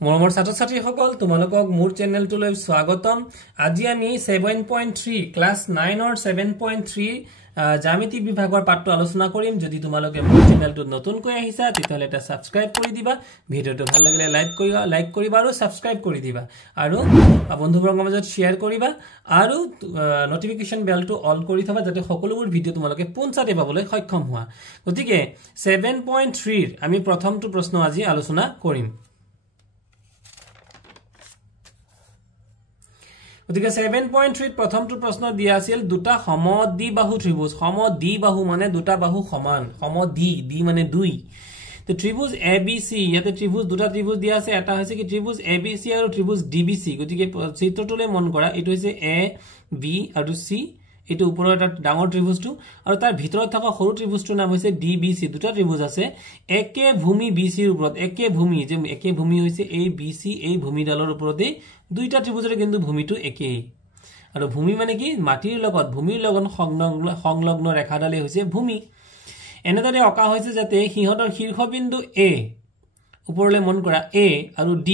মৰমৰ ছাত্ৰ-ছাত্ৰী সকল তোমালোকক মোৰ চেনেলটোলৈ স্বাগতম। আজি আমি 7.3 ক্লাস 9 ৰ 7.3 জ্যামিতি বিভাগৰ পাঠটো আলোচনা কৰিম। যদি তোমালোকে মোৰ চেনেলটো নতুনকৈ আহিছা তেতিয়াহলে এটা সাবস্ক্ৰাইব কৰি দিবা, ভিডিওটো ভাল লাগিলে লাইক কৰিবা আৰু সাবস্ক্ৰাইব কৰি দিবা আৰু বন্ধুবৰ্গৰ মাজত শেয়াৰ কৰিবা আৰু নটিফিকেশন বেলটো অল কৰি থবা যাতে সকলোবোৰ ভিডিও তোমালোকে পোনছাতে পাবলৈ সক্ষম হোৱা। গতিকে 7.3 ৰ আমি প্ৰথমটো প্ৰশ্ন আজি আলোচনা কৰিম। গতিকে 7.3 প্ৰথমটো প্ৰশ্ন দিয়া আছিল দুটা সমদ্বিবাহু ত্ৰিভুজ। সমদ্বিবাহু মানে দুটা বাহু সমান, সমদ্বি মানে দুই। তো ত্ৰিভুজ ABC, ইয়াতে ত্ৰিভুজ দুটা ত্ৰিভুজ দিয়া আছে, এটা হৈছে কি ত্ৰিভুজ ABC আৰু ত্ৰিভুজ DBC। গতিকে চিত্ৰটোলৈ মন কৰা, এইটো হৈছে AB আৰু C, এইটো ওপৰৰ এটা ডাঙৰ ত্ৰিভুজটো আৰু তাৰ ভিতৰত থকা সৰু ত্ৰিভুজটোৰ নাম হৈছে DBC। দুটা ত্ৰিভুজ আছে একে ভূমি BC ৰ ওপৰত, একে ভূমি যে একে ভূমি হৈছে এই BC, এই ভূমিডালৰ ওপৰতে দুইটা ত্ৰিভুজৰ কিন্তু ভূমিটো একেই। আৰু ভূমি মানে কি মাটিৰ লগত ভূমিৰ লগত সংলগ্ন ৰেখাডালে হৈছে ভূমি। এনেদৰে অকা হৈছে যাতে সিহঁতৰ শীৰ্ষবিন্দু A ওপৰলৈ মন কৰা A আৰু D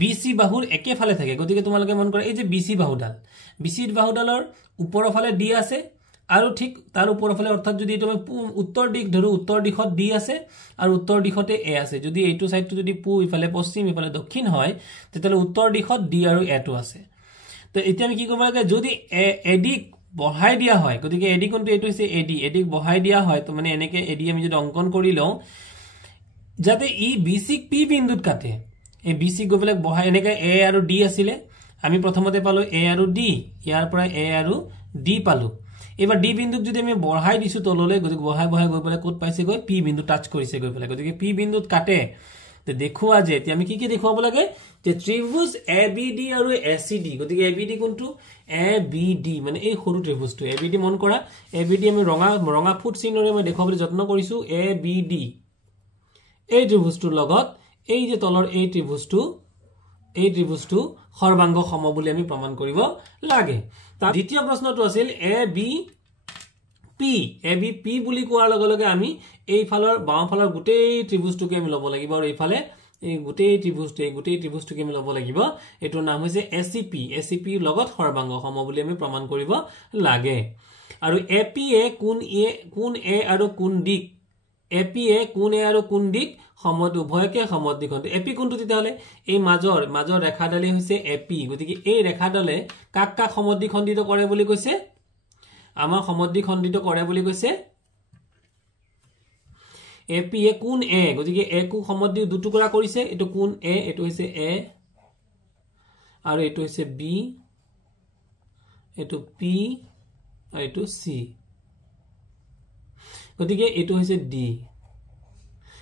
BC বাহুৰ একেফালে থাকে। গতিকে তোমালোকে মন কৰা এই যে BC বাহুডালৰ ওপৰৰ ফালে D আছে আৰু ঠিক তাৰ ওপৰৰ ফালে অৰ্থাৎ যদি তুমি উত্তৰ দিশ ধৰো, উত্তৰ দিশত D আছে আৰু উত্তৰ দিশতে A আছে। যদি এইটো সাইডটো যদি পূব ইফালে পশ্চিম ইফালে দক্ষিণ হয় তেতিয়াহলে উত্তৰ দিশত D আৰু A টো আছে। তো এতিয়া আমি কি কৰিব লাগে, যদি AD বহাই দিয়া হয়, গতিকে AD কোনটো এইটো হৈছে AD বহাই দিয়া হয়, তো মানে এনেকে AD আমি যদি অঙ্কন কৰি লওঁ যাতে ই BC P বিন্দুত কাটে। এই BC গৈ পেলাই বহাই এনেকে A আৰু D আছিলে, আমি প্ৰথমতে পালো A আৰু D, ইয়াৰ পৰা A আৰু D পালো। এবাৰ D বিন্দুক যদি আমি বঢ়াই দিছো তললৈ, গতিকে বঢ়াই গৈ পেলাই ক'ত পাইছে গৈ P বিন্দু টাচ কৰিছে গৈ পেলাই, গতিকে P বিন্দুত কাটে। তে দেখুৱা যে এতিয়া আমি কি দেখুৱাব লাগে যে ত্ৰিভুজ ABD আৰু ACD। গতিকে ABD কোনটো ABD মানে এই সৰু ত্ৰিভুজটো ABD মন কৰা, ABD আমি ৰঙা ফুট চিহ্নৰে মই দেখুৱাবলৈ যত্ন কৰিছো। ABD এই ত্ৰিভুজটোৰ লগত এই যে তলৰ এই ত্ৰিভুজটো সৰ্বাংগ সম বুলি আমি প্ৰমাণ কৰিব লাগে। তাৰ দ্বিতীয় প্ৰশ্নটো আছিল ABP বুলি কোৱাৰ লগে লগে আমি এই ফালৰ বাওঁফালৰ গোটেই ত্ৰিভুজটোকে আমি ল'ব লাগিব আৰু এইফালে এই গোটেই ত্ৰিভুজটোকে আমি ল'ব লাগিব। এইটোৰ নাম হৈছে ACP ৰ লগত সৰ্বাংগ সম বুলি আমি প্ৰমাণ কৰিব লাগে। আৰু APA কোন A আৰু কোন দিক, APA কোন A আৰু কোন দিক উভয়কে সমদ্বিখণ্ডিত। AP কোনটো তেতিয়াহলে এই মাজৰ ৰেখাডালেই হৈছে AP। গতিকে এই ৰেখাডালে কাক সমদ্বিখণ্ডিত কৰে বুলি কৈছে, আমাৰ সমদ্বিখণ্ডিত কৰে বুলি কৈছে APA কোন A। গতিকে A কো সমদ্বি দুটুকুৰা কৰিছে, এইটো কোন A, এইটো হৈছে A আৰু এইটো হৈছে B, এইটো P আৰু এইটো C। গতিকে এইটো হৈছে D।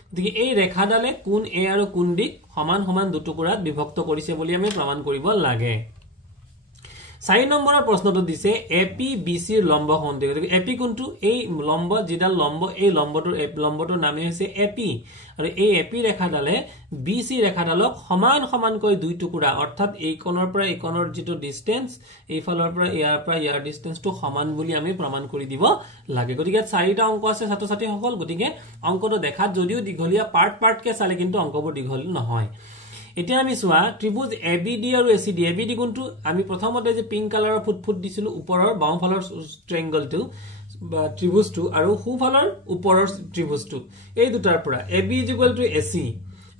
গতিকে এই ৰেখাডালে কোন A আৰু কোন দিক সমান সমান দুটুকুৰাত বিভক্ত কৰিছে বুলি আমি প্ৰমাণ কৰিব লাগে। 4 নম্বৰৰ প্ৰশ্নটো দিছে APBC ৰ লম্বখণ্ডি। গতিকে AP কোনটো এই লম্ব, যিডাল লম্ব এই লম্বটোৰ নামে হৈছে AP আৰু এই AP ৰেখাডালে BC ৰেখাডালক সমানকৈ দুই টুকুৰা অৰ্থাৎ এই কোণৰ পৰা এই কোণৰ যিটো ডিসটেন্স, এই ফালৰ পৰা ইয়াৰ ডিসটেন্সটো সমান বুলি আমি প্ৰমাণ কৰি দিব লাগে। গতিকে 4টা অংক আছে ছাত্ৰ-ছাত্ৰীসকল। গতিকে অংকটো দেখাত যদিও দীঘলীয়া পাৰ্টকে চালে কিন্তু অংকবোৰ দীঘল নহয়। এতিয়া আমি চোৱা ত্ৰিভুজ ABD আৰু ACD। ABD কোনটো আমি প্ৰথমতে যে পিংক কালাৰৰ ফুট দিছিলো ওপৰৰ বাওঁফালৰ ট্ৰায়াঙ্গলটো বা ত্ৰিভুজটো আৰু সোঁফালৰ ওপৰৰ ত্ৰিভুজটো, এই দুটাৰ পৰা AB AC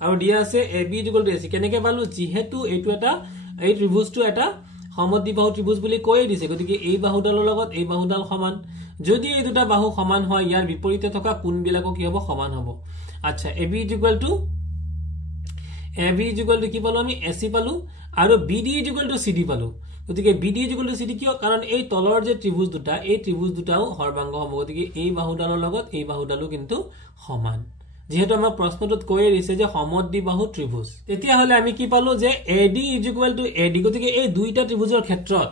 আৰু দিয়া আছে AB AC। কেনেকে পালো, যিহেতু এই ত্ৰিভুজটো এটা সমদ্বিবাহু ত্ৰিভুজ বুলি কৈয়ে দিছে। গতিকে এই বাহুডালৰ লগত এই বাহুডাল সমান, যদি এই দুটা বাহু সমান হয় ইয়াৰ বিপৰীতে থকা কোণবিলাকো কি হ'ব, সমান হ'ব। আচ্ছা, AB কি পালো আমি AC পালো আৰু BD CD পালো। গতিকে BD CD কিয়, কাৰণ এই তলৰ যে ত্ৰিভুজ দুটা এই ত্ৰিভুজ দুটাও সৰ্বাংগ সম। গতিকে এই বাহুডালৰ লগত এই বাহুডালো কিন্তু সমান, যেহেতু আমাৰ প্ৰশ্নটোত কৈয়ে দিছে যে সমদ্বিবাহু ত্ৰিভুজ। তেতিয়াহলে আমি কি পালো যে AD AD। গতিকে এই দুইটা ত্ৰিভুজৰ ক্ষেত্ৰত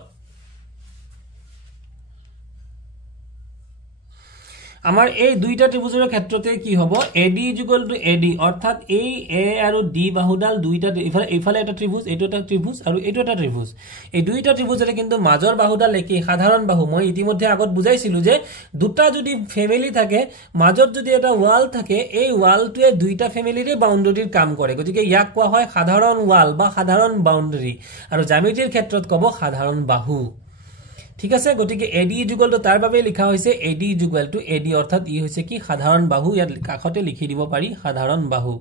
আমাৰ এই দুইটা ত্ৰিভুজৰ ক্ষেত্ৰতে কি হ'ব AD AD অৰ্থাৎ এই A আৰু D বাহুডাল দুইটা ইফালে এটা ত্ৰিভুজ এইটো এটা ত্ৰিভুজ আৰু এইটো এটা ত্ৰিভুজ এই দুইটা ত্ৰিভুজৰে কিন্তু মাজৰ বাহুডাল একেই সাধাৰণ বাহু মই ইতিমধ্যে আগত বুজাইছিলো যে দুটা যদি ফ্যামিলি থাকে মাজত যদি এটা ওয়াল থাকে এই ওয়ালটোৱে দুইটা ফ্যামিলিৰে বাউন্ডাৰীৰ কাম কৰে গতিকে ইয়াক কোৱা হয় সাধাৰণ ওয়াল বা সাধাৰণ বাউন্ডাৰী আৰু জ্যামিতিৰ ক্ষেত্ৰত ক'ব সাধাৰণ বাহু ঠিক আছে গতিকে AD তাৰ বাবে লিখা হৈছে AD AD অৰ্থাৎ ই হৈছে কি সাধাৰণ বাহু ইয়াত কাখতে লিখি দিব পাৰি সাধাৰণ বাহু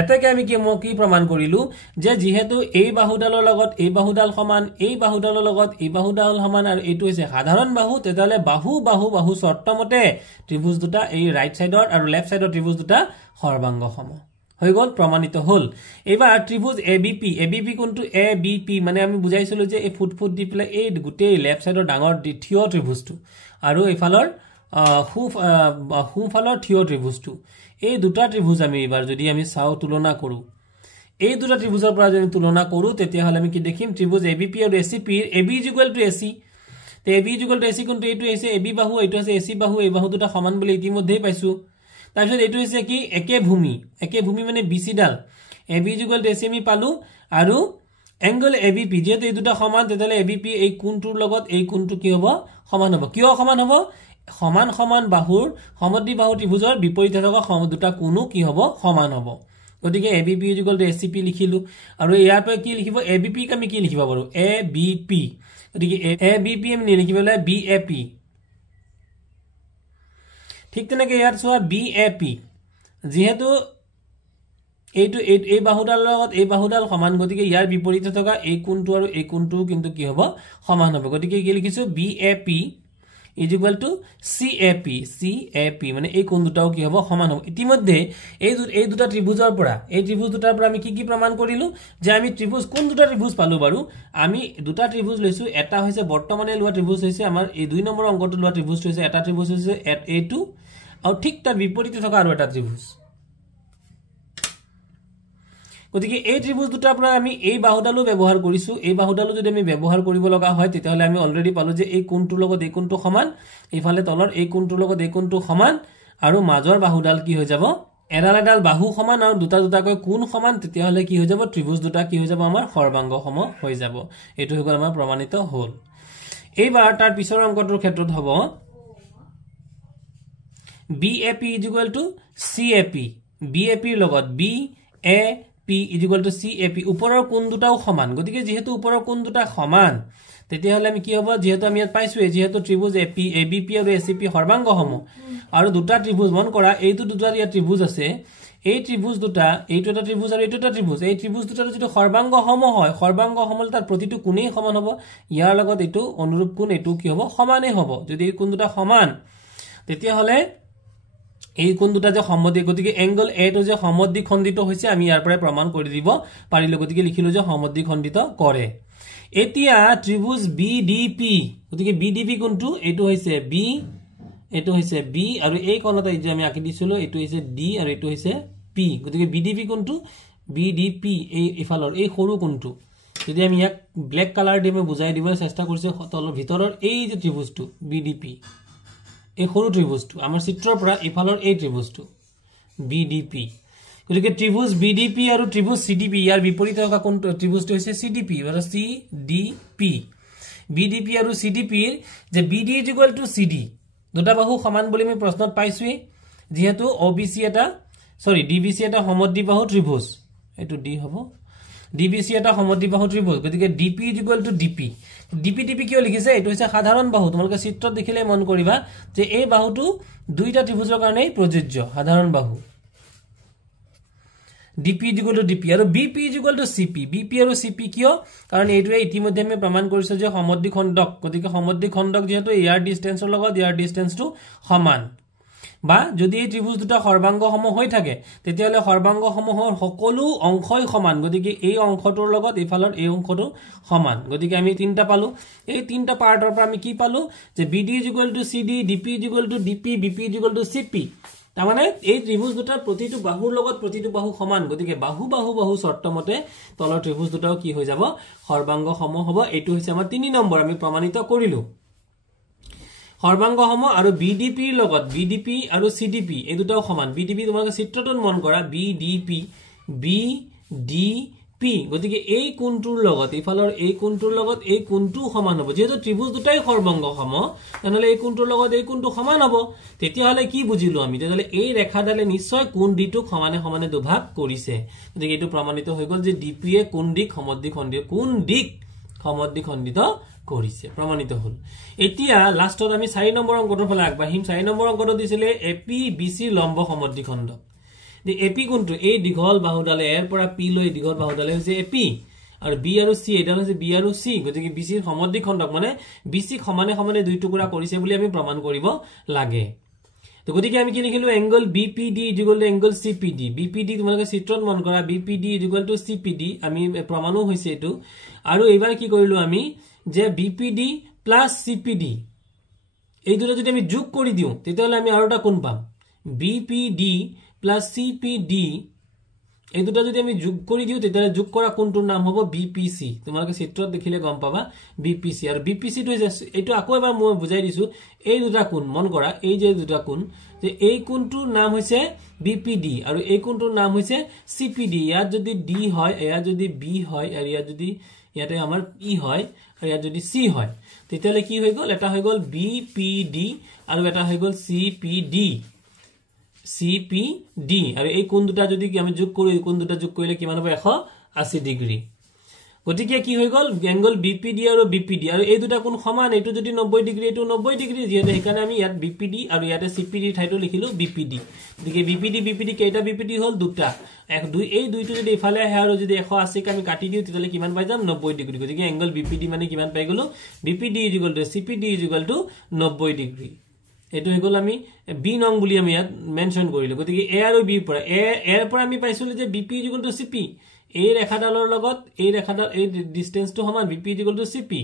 এটাকে আমি কি প্ৰমাণ কৰিলো যে যেহেতু এই বাহুডালৰ লগত এই বাহুডাল সমান এই বাহুডালৰ লগত এই বাহুডাল সমান আৰু এইটো হৈছে সাধাৰণ বাহু তেতিয়ালে বাহু বাহু বাহু শৰ্তমতে ত্ৰিভুজ দুটা এই ৰাইট সাইডৰ আৰু লেফট সাইডৰ ত্ৰিভুজ দুটা সৰ্বাংগ সম হৈ গল প্ৰমাণিত হল এবাৰ ত্ৰিভুজ ABP কোনটো ABP মানে আমি বুজাইছিলো যে এই ফুট দি প্লে এই গুটেই লেফট সাইডৰ ডাঙৰ থিয় ত্ৰিভুজটো আৰু এফালৰ হুফালৰ থিয় ত্ৰিভুজটো এই দুটা ত্ৰিভুজ আমি এবাৰ যদি আমি চাও তুলনা কৰো এই দুটা ত্ৰিভুজৰ পৰা যদি তুলনা কৰো তেতিয়া হলে আমি কি দেখিম ত্ৰিভুজ ABP আৰু ACP AB AC তে AB AC কোনটো এইটো হৈছে AB বাহু এইটো আছে AC বাহু এই বাহু দুটা সমান বুলি ইতিমধ্যেই পাইছো তাৰপিছত এইটো হৈছে কি একে ভূমি মানে BC ডাল AB AC আমি পালো আৰু এংগল ABP যেতে এই দুটা সমান তেতিয়ালে ABP এই কোণটোৰ লগত এই কোণটো কি হ'ব সমান হ'ব কিয় সমান হ'ব সমান বাহুৰ সমদ্বি বাহু ত্ৰিভুজৰ বিপৰীতে থকা দুটা কোণো কি হ'ব সমান হ'ব গতিকে ABP ACP লিখিলো আৰু ইয়াৰ পৰা কি লিখিব ABP আমি কি লিখিব পাৰো ABP গতিকে ABP আমি লিখিবলৈ BAP ঠিক তেনেকৈ ইয়াত চোৱা BAP যেহেতু এইটো এই বাহুডালৰ লগত এই বাহুডাল সমান গতিকে ইয়াৰ বিপৰীতে থকা এই কোণটো আৰু এই কোণটো কিন্তু কি হ'ব সমান হ'ব গতিকে কি লিখিছো BAP CAP মানে এই কোণ দুটাও কি হ'ব সমান হ'ব ইতিমধ্যে এই দুটা ত্ৰিভুজৰ পৰা এই ত্ৰিভুজ দুটাৰ পৰা আমি কি প্ৰমাণ কৰিলো যে আমি ত্ৰিভুজ কোন দুটা ত্ৰিভুজ পালো বাৰু আমি দুটা ত্ৰিভুজ লৈছো এটা হৈছে বৰ্তমানে লোৱা ত্ৰিভুজ হৈছে আমাৰ এই 2 নম্বৰ অংকটো লোৱা ত্ৰিভুজ হৈছে এটা ত্ৰিভুজ হৈছে A2 আৰু ঠিক তাৰ বিপৰীতে থকা আৰু এটা ত্ৰিভুজ গতিকে এই ত্ৰিভুজ দুটাৰ পৰা আমি এই বাহুডালো ব্যৱহাৰ কৰিছো এই বাহুডালো যদি আমি ব্যৱহাৰ কৰিব লগা হয় তেতিয়াহলে আমি অলৰেডি পালো যে এই কোণটোৰ লগত এই কোণটো সমান ইফালে তলৰ এই কোণটোৰ লগত এই কোণটো সমান আৰু মাজৰ বাহুডাল কি হৈ যাব এডাল বাহু সমান আৰু দুটাকৈ কোণ সমান তেতিয়াহলে কি হৈ যাব ত্ৰিভুজ দুটা কি হৈ যাব আমাৰ সৰ্বাংগ সম হৈ যাব এটো হৈ গল আমাৰ প্ৰমাণিত হল এইবাৰ তাৰ পিছৰ অংকটোৰ ক্ষেত্ৰত হ'ব BAP CAP BAP ৰ লগত BAP CAP ওপৰৰ কোণ দুটাও সমান গতিকে যেহেতু ওপৰৰ কোণ দুটা সমান তেতিয়াহলে আমি কি হ'ব যেহেতু আমি ইয়াত পাইছো যেহেতু ত্ৰিভুজ ABP আৰু ACP সৰ্বাংগ সম আৰু দুটা ত্ৰিভুজ মন কৰা এইটো দুটা ইয়াত ত্ৰিভুজ আছে এই ত্ৰিভুজ দুটা এইটো এটা ত্ৰিভুজ আৰু এইটো এটা ত্ৰিভুজ এই ত্ৰিভুজ দুটাৰ যদি সৰ্বাংগ সম হয় সৰ্বাংগ সমল তাৰ প্ৰতিটো কোণেই সমান হ'ব ইয়াৰ লগত এইটো অনুৰূপ কোণ এইটো কি হ'ব সমানে হ'ব যদি এই কোণ দুটা সমান তেতিয়াহলে এই কোণ দুটা যে সমদ্বি গতিকে এংগল A টো যে সমদ্বি খণ্ডিত হৈছে আমি ইয়াৰ পৰা প্ৰমাণ কৰি দিব পাৰিলো গতিকে লিখিলো যে সমদ্বি খণ্ডিত কৰে এতিয়া ত্ৰিভুজ BDP গতিকে BDP কোনটো এইটো হৈছে B আৰু এই কোণটা যে আমি আঁকি দিছিলো এইটো হৈছে D আৰু এইটো হৈছে P গতিকে BDP কোনটো BDP এই ইফালৰ এই সৰু কোণটো যদি আমি ইয়াক ব্ল্যাক কালাৰ দি মই বুজাই দিবলৈ চেষ্টা কৰিছো তলৰ ভিতৰৰ এই যে ত্ৰিভুজটো BDP এই সৰু ত্ৰিভুজটো আমাৰ চিত্ৰৰ পৰা ইফালৰ এই ত্ৰিভুজটো BDP গতিকে ত্ৰিভুজ BDP আৰু ত্ৰিভুজ CDP ইয়াৰ বিপৰীতে থকা কোন ত্ৰিভুজটো হৈছে CDP আৰু CDP BDP আৰু CDP ৰ যে BD CD দুটা বাহু সমান বুলি আমি প্ৰশ্নত পাইছোই যেহেতু DBC এটা সমদ্বি বাহু ত্ৰিভুজ এটো D হ'ব DBC এটা সমদ্বি বাহু ত্ৰিভুজ গতিকে DP DP কিয় লিখিছে এটো হৈছে সাধাৰণ বাহু তোমালোকে চিত্ৰত দেখিলে মন কৰিবা যে এই বাহুটো দুইটা ত্ৰিভুজৰ কাৰণে প্ৰযোজ্য সাধাৰণ বাহু DP আৰু BP CP আৰু CP কিয় কাৰণ এইটোৱে ইতিমধ্যে আমি প্ৰমাণ কৰিছো যে সমদ্বি খণ্ডক গতিকে সমদ্বি খণ্ডক যেহেতু ইয়াৰ ডিসটেন্সৰ লগত ইয়াৰ ডিসটেন্সটো সমান বা যদি এই ত্ৰিভুজ দুটা সৰ্বাংগ সম হৈ থাকে তেতিয়ালে সৰ্বাংগ সমহৰ সকলো অংশই সমান গতিকে এই অংশটোৰ লগত ইফালৰ এই অংশটো সমান গতিকে আমি তিনটা পালো এই তিনটা পাৰ্টৰ পৰা আমি কি পালো যে BD CD DP DP BP CP তাৰ মানে এই ত্ৰিভুজ দুটাৰ প্ৰতিটো বাহুৰ লগত প্ৰতিটো বাহু সমান গতিকে বাহু বাহু বাহু শৰ্তমতে তলৰ ত্ৰিভুজ দুটাও কি হৈ যাব সৰ্বাংগ সম হ'ব এইটো হৈছে আমাৰ 3 নম্বৰ আমি প্ৰমাণিত কৰিলো সৰ্বাংগ সম আৰু বিডিপি ৰ লগত বিডিপি আৰু সিডিপি এই দুটাও সমান বিডিপি তোমালোকে চিত্ৰটোত মন কৰা বিডিপি বিডিপি গতিকে এই কোণটোৰ লগত ইফালৰ এই কোণটোৰ লগত এই কোণটো সমান হ'ব যেহেতু ত্ৰিভুজ দুটাই সৰ্বাংগ সম তেনেহলে এই কোণটোৰ লগত এই কোণটো সমান হ'ব তেতিয়া হলে কি বুজিলো আমি তেতিয়াহলে এই ৰেখাডালে নিশ্চয় কোণ ডিটোক সমানে সমানে দুভাগ কৰিছে গতিকে এইটো প্ৰমাণিত হৈ গল যে ডিপি এ কোণ দিক সমদ্বিখণ্ডিত কৰিছে প্ৰমাণিত হল এতিয়া লাষ্টত আমি 4 নম্বৰ অংকটোৰ ফালে আগবাঢ়িম 4 নম্বৰ অংকটো দিছিলে এপি বিসি লম্ব সমদ্বিখণ্ড দি এপি কোণটো এই দীঘল বাহুডালে এৰ পৰা পি লৈ দীঘল বাহুডালে হৈছে এপি আৰু বি আৰু সি এটা হৈছে বি আৰু সি গতিকে বিসিৰ সমদ্বিখণ্ডক মানে বিসি সমানে সমানে দুই টুকুৰা কৰিছে বুলি আমি প্ৰমাণ কৰিব লাগে তো গতিকে আমি কি লিখিলো angle BPD angle CPD BPD তোমালোকে চিত্ৰত মন কৰা বিপিডি সিপিডি আমি প্ৰমাণো হৈছে এটো আৰু এবাৰ কি কৰিলো আমি যে বিপিডি প্লাস সিপিডি এই দুটো যদি আমি যোগ কৰি দিও তেতিয়াহলে আমি আৰু এটা কোণ পাম বিপিডি প্লাস সিপিডি এই দুটো যদি আমি যোগ কৰি দিও তেতিয়াহলে যোগ কৰা কোণটোৰ নাম হ'ব বিপিসি তোমালোকে চিত্ৰত দেখিলে গম পাবা বিপিসি আৰু বিপিসি টো এইটো আকৌ এবাৰ মই বুজাই দিছো এই দুটা কোণ মন কৰা এই যে দুটা কোণ যে এই কোণটোৰ নাম হৈছে বিপিডি আৰু এই কোণটোৰ নাম হৈছে সিপিডি ইয়াত যদি ডি হয় ইয়াত যদি বি হয় আৰু ইয়াত যদি ইয়াতে আমাৰ ই হয় আৰু ইয়াত যদি সি হয় তেতিয়াহলে কি হৈ গল এটা হৈ গল বিপিডি আৰু এটা হৈ গল সিপিডি সিপিডি আৰু এই কোণ দুটা যদি আমি যোগ কৰো কোণ দুটা যোগ কৰিলে কিমান হ'ব 180 ডিগ্ৰী গতিকে কি হৈ গল এংগল বিপিডি আৰু বিপিডি আৰু এই দুটা কোণ সমান এটো যদি 90 ডিগ্ৰী এটো 90 ডিগ্ৰী যেহেতু সেইকাৰণে আমি ইয়াত বিপিডি আৰু ইয়াতে সিপিডি ঠাইটো লিখিলো বিপিডি গতিকে বিপিডি কেইটা বিপিডি হল দুটা এক দুই এই দুইটো যদি ইফালে আহে আৰু যদি 180 ক আমি কাটি দিও তেতিয়ালে কিমান পাই যাম 90 ডিগ্ৰী গতিকে এংগল বিপিডি মানে কিমান পাই গলো বিপিডি সিপিডি 90 ডিগ্ৰী এটো হৈ গল আমি বি নং বুলি আমি ইয়াত মেনশন কৰিলো গতিকে এ আৰু বি পৰা এৰ পৰা আমি পাইছিলো যে বিপি সিপি এই ৰেখাডালৰ লগত এই ৰেখাডাল এই ডিসটেন্সটো সমান বিপি সিপি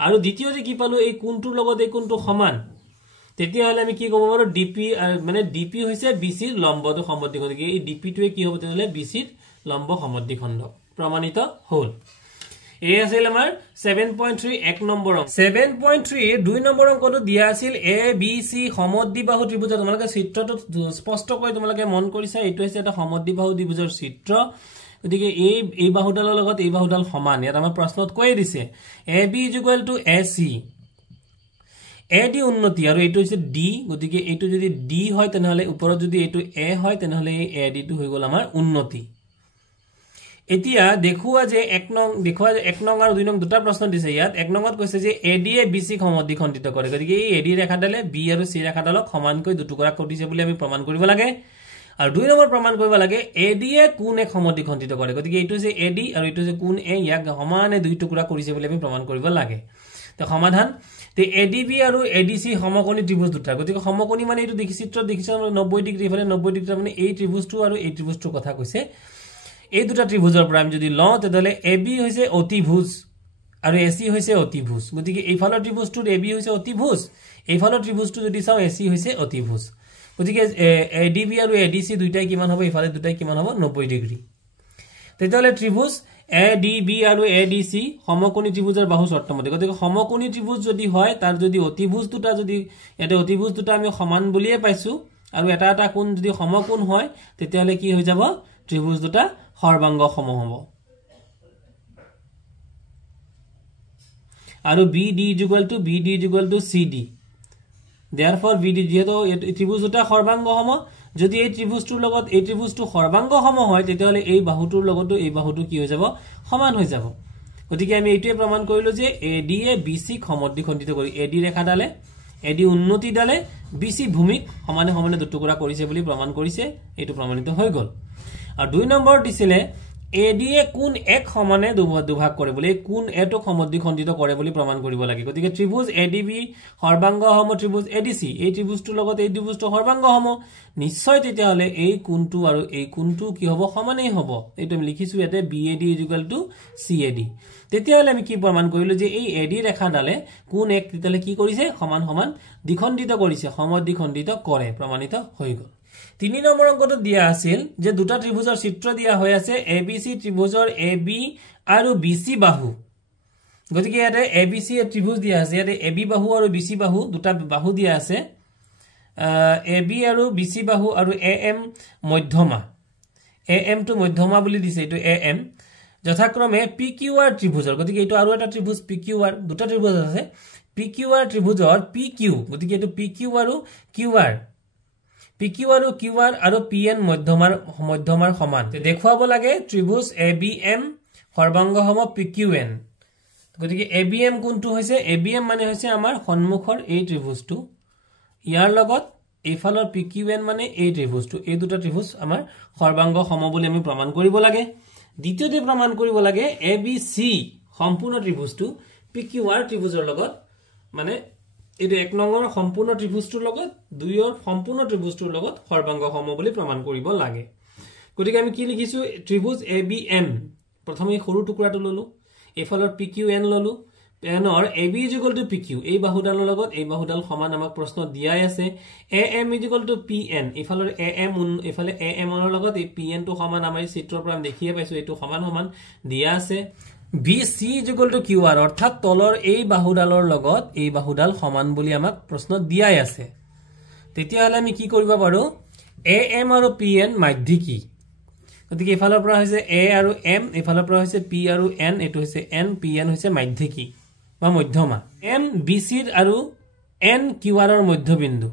আৰু দ্বিতীয়তে কি পালো এই কোণটোৰ লগত এই কোণটো সমান তেতিয়া হলে আমি কি ক'ব পাৰো ডিপি মানে ডিপি হৈছে বিসিৰ লম্বটো সমদ্বিখণ্ড গতিকে এই ডিপি টোৱে কি হ'ব তেতিয়ালে বিসিৰ লম্ব সমদ্বিখণ্ড প্ৰমাণিত হ'ল এই আছিল আমাৰ 7.3 এক নম্বৰ অংক 7.3 দুই নম্বৰ অংকটো দিয়া আছিল এ বি সি সমদ্বিবাহু ত্ৰিভুজ তোমালোকে চিত্ৰটো স্পষ্টকৈ তোমালোকে মন কৰিছা এটো হৈছে এটা সমদ্বিবাহু ত্ৰিভুজৰ চিত্ৰ গতিকে এই বাহুডালৰ লগত এই বাহুডাল সমান ইয়াত আমাৰ প্ৰশ্নত কৈ দিছে A B A C A D উন্নতি আৰু এটো হৈছে ডি গতিকে এটো যদি ডি হয় তেনেহলে ওপৰত যদি এটো এ হয় তেনেহলে এই এ ডি টো হৈ গল আমাৰ উন্নতি এতিয়া দেখুৱা যে এক নং আৰু দুই নং দুটা প্ৰশ্ন দিছে ইয়াত এক নংত কৈছে যে এডি এ বিসি সমদ্বিখণ্ডিত কৰে গতিকে এই এডি ৰেখাডালে বি আৰু সি ৰেখাডালক সমানকৈ দুটুকুৰা কৰিছে বুলি আমি প্ৰমাণ কৰিব লাগে আৰু দুই নম্বৰ প্ৰমাণ কৰিব লাগে এডি এ কোণ এক সমদ্বিখণ্ডিত কৰে গতিকে এইটো যে এডি আৰু এইটো যে কোণ এ ইয়াক সমানে দুই টুকুৰা কৰিছে বুলি আমি প্ৰমাণ কৰিব লাগে তে সমাধান তে এডিবি আৰু এডিসি সমকোণী ত্ৰিভুজ দুটা গতিকে সমকোণী মানে এইটো দেখি চিত্ৰত দেখিছা 90 ডিগ্ৰী ইফালে 90 ডিগ্ৰী মানে এই ত্ৰিভুজটো আৰু এই ত্ৰিভুজটোৰ কথা কৈছে এই দুটা ত্ৰিভুজৰ পৰা আমি যদি লওঁ তেতিয়ালে এবি হৈছে অতিভুজ আৰু এসি হৈছে অতিভুজ গতিকে এইফালৰ ত্ৰিভুজটোৰ এবি হৈছে অতিভুজ এইফালৰ ত্ৰিভুজটো যদি চাও এসি হৈছে অতিভুজ গতিকে এডিবি আৰু এডিসি দুইটাই কিমান হ'ব ইফালে দুটাই কিমান হ'ব 90 ডিগ্ৰী তেতিয়ালে ত্ৰিভুজ এডিবি আৰু এডিসি সমকোণী ত্ৰিভুজৰ বাহু শৰ্তমতে গতিকে সমকোণী ত্ৰিভুজ যদি হয় তাৰ যদি অতিভুজ দুটা যদি এটা অতিভুজ দুটা আমি সমান বুলিয়ে পাইছো আৰু এটা এটা কোণ যদি সমকোণ হয় তেতিয়ালে কি হৈ যাব ত্ৰিভুজ দুটা সৰ্বাংগ সম হ'ব আৰু বিডি সিডি therefore বিডি যেহেতু ত্ৰিভুজ দুটা সৰ্বাংগ সম যদি এই ত্ৰিভুজটোৰ লগত এই ত্ৰিভুজটো সৰ্বাংগ সম হয় তেতিয়ালে এই বাহুটোৰ লগতো এই বাহুটো কি হৈ যাব সমান হৈ যাব গতিকে আমি এইটোৱে প্ৰমাণ কৰিলো যে এডি এ বিসি সমদ্বিখণ্ডিত কৰি এডি ৰেখাডালে এডি উন্নতি ডালে বিসি ভূমিক সমানে সমানে দুটুকুৰা কৰিছে বুলি প্ৰমাণ কৰিছে এইটো প্ৰমাণিত হৈ গল আৰু দুই নম্বৰ দিছিলে এডি এ কোণ এক সমানে দুভাগ কৰে বুলি কোণ এটো সমদ্বিখণ্ডিত কৰে বুলি প্ৰমাণ কৰিব লাগে গতিকে ত্ৰিভুজ এডিবি সৰ্বাংগ সম ত্ৰিভুজ এডিসি এই ত্ৰিভুজটোৰ লগত এই ত্ৰিভুজটো সৰ্বাংগ সম নিশ্চয় তেতিয়াহলে এই কোণটো আৰু এই কোণটো কি হ'ব সমানেই হ'ব এইটো আমি লিখিছো ইয়াতে বিএডি সিএডি তেতিয়াহলে আমি কি প্ৰমাণ কৰিলো যে এই এডি ৰেখাডালে কোণ এক তেতিয়াহলে কি কৰিছে সমান সমান দ্বিখণ্ডিত কৰিছে সমদ্বিখণ্ডিত কৰে প্ৰমাণিত হৈ গল 3 নম্বৰ অংকটো দিয়া আছিল যে দুটা ত্ৰিভুজৰ চিত্ৰ দিয়া হৈ আছে ABC ত্ৰিভুজৰ AB আৰু BC বাহু গতিকে ইয়াতে ABC ত্ৰিভুজ দিয়া আছে ইয়াতে AB বাহু আৰু BC বাহু দুটা বাহু দিয়া আছে AB আৰু BC বাহু আৰু AM মধ্যমা AM টো মধ্যমা বুলি দিছে এটো AM যথাক্ৰমে PQR ত্ৰিভুজৰ গতিকে এটো আৰু এটা ত্ৰিভুজ PQR দুটা ত্ৰিভুজ আছে PQR ত্ৰিভুজৰ PQ গতিকে এটো PQ আৰু QR PQ আৰু QR আৰু PN মধ্যমাৰ সমান দেখুৱাব লাগে ত্ৰিভুজ ABM সৰ্বাংগসম PQN গতিকে ABM কোনটো হৈছে ABM মানে হৈছে আমাৰ সন্মুখৰ এই ত্ৰিভুজটো ইয়াৰ লগত এইফালৰ PQN মানে এই ত্ৰিভুজটো এই দুটা ত্ৰিভুজ আমাৰ সৰ্বাংগসম বুলি আমি প্ৰমাণ কৰিব লাগে দ্বিতীয়তে প্ৰমাণ কৰিব লাগে ABC সম্পূৰ্ণ ত্ৰিভুজটো PQR ত্ৰিভুজৰ লগত মানে এটো এক নম্বৰ সম্পূৰ্ণ ত্ৰিভুজটোৰ লগত দুইৰ সম্পূৰ্ণ ত্ৰিভুজটোৰ লগত সৰ্বাংগসম বুলি প্ৰমাণ কৰিব লাগে গতিকে আমি কি লিখিছো ত্ৰিভুজ ABM প্ৰথমে সৰু টুকুৰাটো ললো এফালৰ PQN ললো পেনৰ AB = PQ এই বাহুডালৰ লগত এই বাহুডাল সমান আমাক প্ৰশ্ন দিয়াই আছে AM = PN এফালৰ AM এফালে AM ৰ লগত এই PN টো সমান আমাৰ চিত্ৰৰ পৰা আমি দেখিয়ে পাইছো এটো সমান সমান দিয়া আছে BC = QR অৰ্থাৎ তলৰ এই বাহুডালৰ লগত এই বাহুডাল সমান বুলি আমাক প্ৰশ্ন দিয়াই আছে তেতিয়া হলে আমি কি কৰিব পাৰো AM আৰু PN মাধ্যি কি গতিকে এফালৰ পৰা হৈছে A আৰু M এফালৰ পৰা হৈছে P আৰু N এটো হৈছে N PN হৈছে মাধ্যি কি বা মধ্যমা M BC আৰু N QR ৰ মধ্যবিন্দু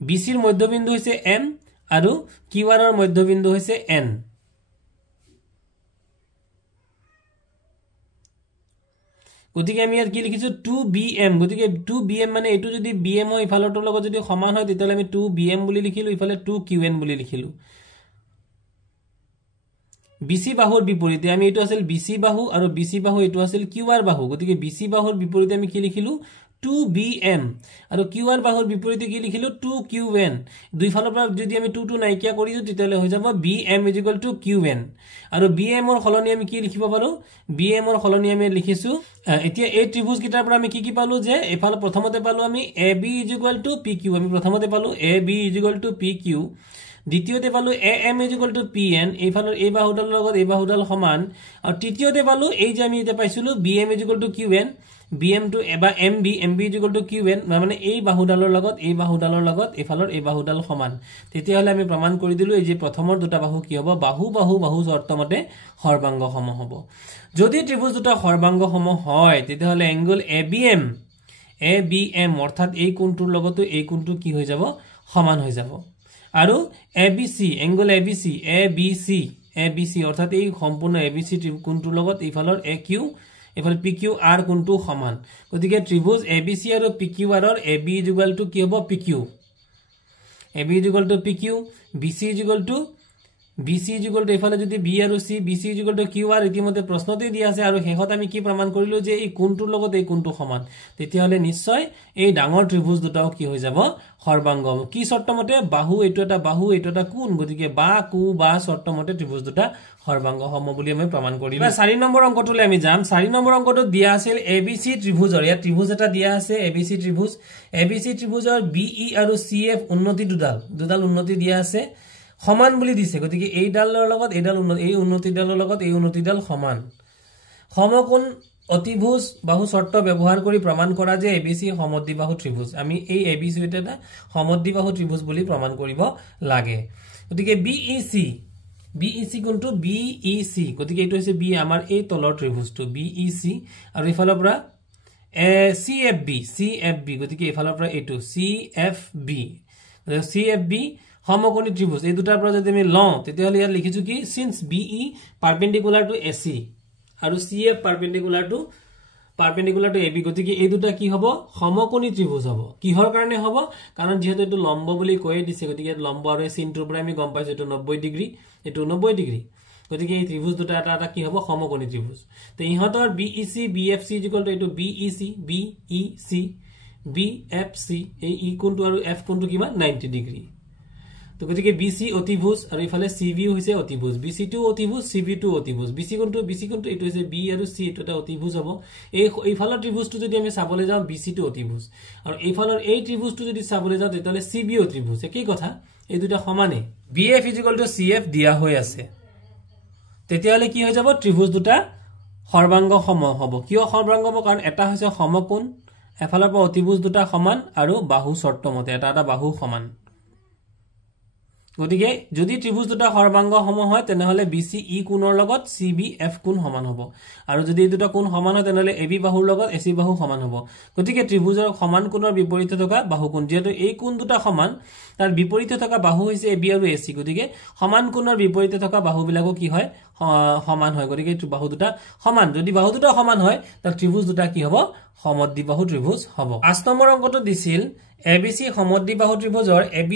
BC ৰ মধ্যবিন্দু হৈছে M আৰু QR ৰ মধ্যবিন্দু হৈছে N গতিকে আমি ইয়াত কি লিখিছো 2BM গতিকে 2BM মানে এটো যদি BM হয় ইফালৰটোৰ লগত যদি সমান হয় তেতিয়ালে আমি 2BM বুলি লিখিলো ইফালে 2QN বুলি লিখিলো BC বাহুৰ বিপৰীতে আমি এটো আছিল BC বাহু আৰু BC বাহু এটো আছিল QR বাহু গতিকে BC বাহুৰ বিপৰীতে আমি কি লিখিলো 2BM আৰু QR বাহুৰ বিপৰীতে কি লিখিলো 2QN দুই ফালৰ পৰা যদি আমি 2 নাইকিয়া কৰিছো তেতিয়ালে হৈ যাব BM = QN আৰু BM ৰ খলনি আমি কি লিখিব পাৰো BM ৰ খলনি আমি লিখিছো এতিয়া এই ত্ৰিভুজ কিটাৰ পৰা আমি কি পালো যে এফাল প্ৰথমতে পালো আমি AB = PQ আমি প্ৰথমতে পালো AB = PQ দ্বিতীয়তে পালো AM = PN এইফালৰ এই বাহুডালৰ লগত এই বাহুডাল সমান আৰু তৃতীয়তে পালো এই যে আমি এটা পাইছিলো BM = QN BM to এবা MB = QN মানে এই বাহুডালৰ লগত এফালৰ এই বাহুডাল সমান তেতিয়া হলে আমি প্ৰমাণ কৰি দিলো এই যে প্ৰথমৰ দুটা বাহু কি হ'ব বাহু শৰ্তমতে সৰ্বাংগসম হ'ব যদি ত্ৰিভুজ দুটা সৰ্বাংগসম হয় তেতিয়া হলে এংগল ABM অৰ্থাৎ এই কোণটোৰ লগতো এই কোণটো কি হৈ যাব সমান হৈ যাব আৰু ABC এংগল ABC অৰ্থাৎ এই সম্পূৰ্ণ ABC কোণটোৰ লগত এইফালৰ AQ এফালে PQR কোণটো সমান গতিকে ত্ৰিভুজ ABC আৰু PQR ৰ AB = কি হ'ব PQ AB = PQ BC = এফালে যদি B আৰু C BC = QR ইতিমধ্যে প্ৰশ্নতে দিয়া আছে আৰু হেহত আমি কি প্ৰমাণ কৰিলো যে এই কোণটোৰ লগত এই কোণটো সমান তেতিয়া হলে নিশ্চয় এই ডাঙৰ ত্ৰিভুজ দুটাও কি হৈ যাব সৰ্বাংগম কি শৰ্তমতে বাহু এটো এটা কোণ গতিকে বা শৰ্তমতে ত্ৰিভুজ দুটা সৰ্বাংগসম বুলি আমি প্ৰমাণ কৰিম 4 নম্বৰ অংকটোলৈ আমি যাম 4 নম্বৰ অংকটো দিয়া আছিল ABC ত্ৰিভুজৰ ইয়াত ত্ৰিভুজ এটা দিয়া আছে ABC ত্ৰিভুজৰ BE আৰু CF উন্নতি দুডাল উন্নতি দিয়া আছে সমান বুলি দিছে গতিকে এই ডালৰ লগত এই উন্নতি ডালৰ লগত এই উন্নতি ডাল সমান সমকোণ অতিভুজ বাহু শৰ্ত ব্যৱহাৰ কৰি প্ৰমাণ কৰা যে ABC সমদ্বিবাহু ত্ৰিভুজ আমি এই ABC এটা সমদ্বিবাহু ত্ৰিভুজ বুলি প্ৰমাণ কৰিব লাগে গতিকে BEC কোনটো BEC গতিকে এটো হৈছে B আমাৰ এই তলৰ ত্ৰিভুজটো BEC আৰু ইফালৰ পৰা CFB গতিকে ইফালৰ পৰা এটো CFB সমকোণী ত্ৰিভুজ এই দুটাৰ পৰা যদি আমি লওঁ তেতিয়া হলে ইয়াত লিখিছো কি since BE perpendicular to AC আৰু CF perpendicular to AB গতিকে এই দুটা কি হ'ব সমকোণী ত্ৰিভুজ হ'ব কিহৰ কাৰণে হ'ব কাৰণ যেহেতু এটো লম্ব বুলি কৈ দিছে গতিকে লম্ব আৰু চিনটোৰ পৰা আমি গম পাইছো এটো 90 ডিগ্ৰী এটো 90 ডিগ্ৰী গতিকে এই ত্ৰিভুজ দুটা এটা কি হ'ব সমকোণী ত্ৰিভুজ তে ইহতৰ BEC BFC = এটো BEC BFC এই কোণটো আৰু F কোণটো কিমান 90 ডিগ্ৰী তো গতিকে BC অতিভুজ আৰু ইফালে CV হৈছে অতিভুজ BC2 অতিভুজ CV2 অতিভুজ BC কোনটো এটো হৈছে B আৰু C এটো এটা অতিভুজ হ'ব এইফালৰ ত্ৰিভুজটো যদি আমি চাবলৈ যাওঁ BC2 অতিভুজ আৰু এইফালৰ এই ত্ৰিভুজটো যদি চাবলৈ যাওঁ তেতিয়ালে CB অতিভুজ কি কথা এই দুটা সমানে BF CF দিয়া হৈ আছে তেতিয়ালে কি হৈ যাব ত্ৰিভুজ দুটা সৰ্বাংগ সম হ'ব কিয় সৰ্বাংগ হ'ব কাৰণ এটা হৈছে সমকোণ এফালৰ পৰা অতিভুজ দুটা সমান আৰু বাহু শৰ্তমতে এটা বাহু সমান গতিকে যদি ত্ৰিভুজ দুটা সৰ্বাংগ সম হয় তেনেহলে BCE কোণৰ লগত CBF কোণ সমান হ'ব আৰু যদি এই দুটা কোণ সমান হয় তেনেহলে AB বাহুৰ লগত AC বাহু সমান হ'ব গতিকে ত্ৰিভুজৰ সমান কোণৰ বিপৰীতে থকা বাহু কোণ যেহেতু এই কোণ দুটা সমান তাৰ বিপৰীতে থকা বাহু হৈছে AB আৰু AC গতিকে সমান কোণৰ বিপৰীতে থকা বাহু বিলাকো কি হয় সমান হয় গতিকে বাহু দুটা সমান যদি বাহু দুটা সমান হয় তাৰ ত্ৰিভুজ দুটা কি হ'ব সমদ্বিবাহু ত্ৰিভুজ হ'ব 5 নম্বৰ অংকটো দিছিল ABC সমদ্বিবাহু ত্ৰিভুজৰ AB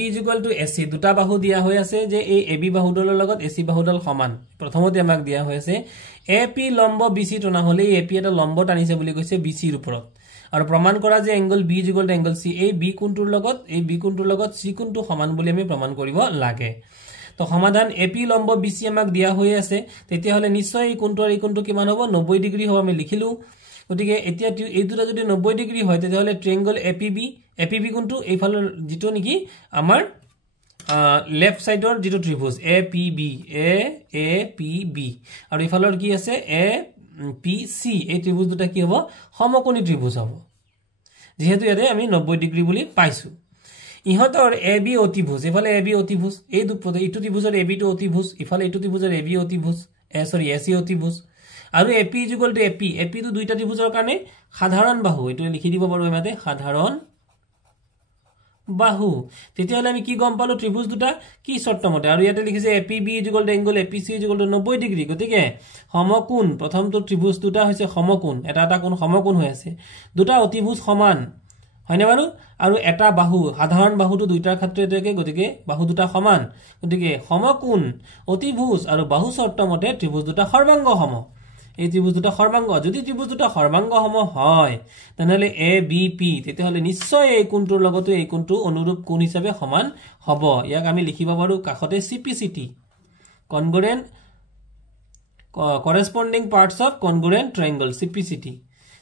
AC দুটা বাহু দিয়া হৈ আছে যে এই AB বাহুডালৰ লগত AC বাহুডাল সমান প্ৰথমতে আমাক দিয়া হৈ আছে AP লম্ব BC টনা হলে AP এটা লম্ব টানিছে বুলি কৈছে BC ৰ ওপৰত আৰু প্ৰমাণ কৰা যে এংগল B এংগল C এই B কোণটোৰ লগত C কোণটো সমান বুলি আমি প্ৰমাণ কৰিব লাগে তো সমাধান AP লম্ব BC আমাক দিয়া হৈ আছে তেতিয়া হলে নিশ্চয় এই কোণটো আৰু এই কোণটো কিমান হ'ব 90 ডিগ্ৰী হ'ব আমি লিখিলো গতিকে এতিয়া এই দুটা যদি 90 ডিগ্ৰী হয় তেতিয়া হলে ট্ৰায়াঙ্গল APB কোণটো এইফালৰ যেটো নেকি আমাৰ লেফট সাইডৰ যেটো ত্ৰিভুজ APB আৰু ইফালৰ কি আছে APC এই ত্ৰিভুজ দুটা কি হ'ব সমকোণী ত্ৰিভুজ হ'ব যেহেতু ইয়াতে আমি 90 ডিগ্ৰী বুলি পাইছো ইহতৰ AB অতিভুজ ইফালে AB অতিভুজ এই দুপদে ইটো ত্ৰিভুজৰ AB টো অতিভুজ ইফালে ইটো ত্ৰিভুজৰ AB অতিভুজ AC অতিভুজ আৰু AP টো দুইটা ত্ৰিভুজৰ কাৰণে সাধাৰণ বাহু এটো লিখি দিব পাৰো এমাতে সাধাৰণ বাহু তেতিয়ালে আমি কি গম পালো ত্ৰিভুজ দুটা কি শৰ্তমতে আৰু ইয়াতে লিখিছে APB এংগল APC 90 ডিগ্ৰী গতিকে সমকোণ প্ৰথমটো ত্ৰিভুজ দুটা হৈছে সমকোণ এটা কোণ সমকোণ হৈ আছে দুটা অতিভুজ সমান হয়নে বাৰু আৰু এটা বাহু সাধাৰণ বাহুটো দুইটাৰ ক্ষেত্ৰতে গতিকে বাহু দুটা সমান গতিকে সমকোণ অতিভুজ আৰু বাহু শৰ্তমতে ত্ৰিভুজ দুটা সৰ্বাংগ সম এই ত্ৰিভুজ দুটা সৰ্বাংগ যদি ত্ৰিভুজ দুটা সৰ্বাংগ সম হয় তেনেহলে ABP তেতিয়াহলে নিশ্চয় এই কোণটোৰ লগত এই কোণটো অনুৰূপ কোণ হিচাপে সমান হ'ব ইয়াক আমি লিখিব পাৰো কাখতে CPCT congruent corresponding parts of congruent triangle CPCT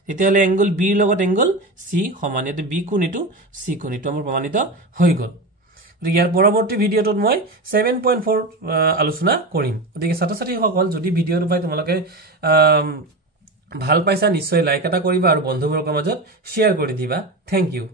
তেতিয়াহলে এংগল B লগত এংগল C সমান এতে B কোণ এটো C কোণ এটো আমাৰ প্ৰমাণিত হৈ গল ইয়াৰ পৰৱৰ্তী ভিডিঅটোত মই 7.4 আলোচনা কৰিম গতিকে ছাত্ৰ-ছাত্ৰী সকল যদি ভিডিঅটো পাই তোমালোকে ভাল পাইছা নিশ্চয় লাইক এটা কৰিবা আৰু বন্ধুবৰ্গৰ মাজত শেয়াৰ কৰি দিবা থ্যাংক ইউ